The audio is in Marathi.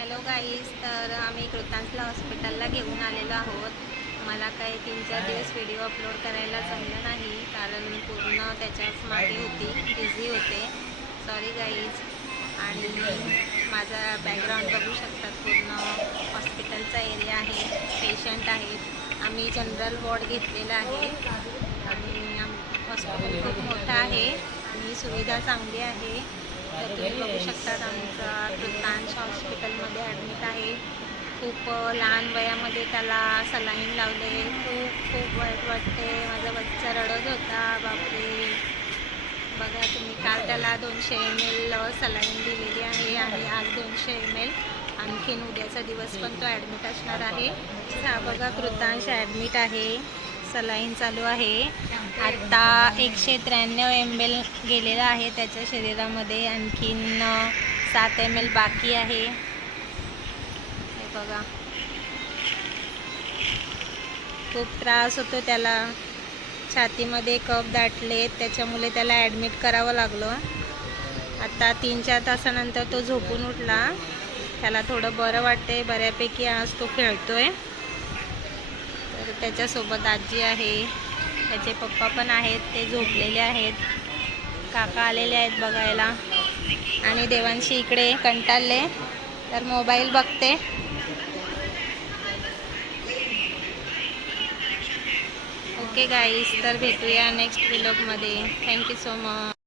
हॅलो गाईज, तर आम्ही कृतांशला हॉस्पिटलला घेऊन आलेलो आहोत. मला काही 3-4 दिवस व्हिडिओ अपलोड करायला जमलं नाही, कारण पूर्ण त्याच्याच मागे होती, बिझी होते. Sorry guys. आणि माझा बॅकग्राऊंड बघू शकतात, पूर्ण हॉस्पिटलचा एरिया आहे, पेशंट आहेत. आम्ही जनरल वॉर्ड घेतलेला आहे आणि हॉस्पिटल खूप मोठं आहे आणि सुविधा चांगली आहे. तर तुम्ही बघू शकतात, आमचा कृतांश हॉस्पिटलमध्ये ॲडमिट आहे. खूप लहान वयामध्ये त्याला सलाईन लावले. खूप खूप वाईट वाटते. माझा बच्चा रडत होता. बापरे, बघा तुम्ही. काल त्याला 200 ml सलाईन दिलेली आहे आणि आज 200 ml. आणखीन उद्याचा दिवस पण तो ॲडमिट असणार आहे. हा बघा, कृतांश ॲडमिट आहे, सलाईन चालू आहे. आत्ता 193 ml गेलेला आहे त्याच्या शरीरामध्ये. आणखीन 7 ml बाकी आहे. हे बघा, खूप त्रास होतो त्याला. छातीमध्ये कफ दाटले, त्याच्यामुळे त्याला ॲडमिट करावं लागलं. आता 3-4 तासानंतर तो झोपून उठला. त्याला थोडं बरं वाटते बऱ्यापैकी. आज तो खेळतोय. तर त्याच्यासोबत आजी आहे, त्याचे पप्पा पण आहेत, ते झोपलेले आहेत. काका आलेले आहेत बघायला. आणि देवांशी इकडे कंटाळले तर मोबाईल बघते. ओके गाईस, तर भेटूया नेक्स्ट व्लॉगमध्ये. Thank you so much.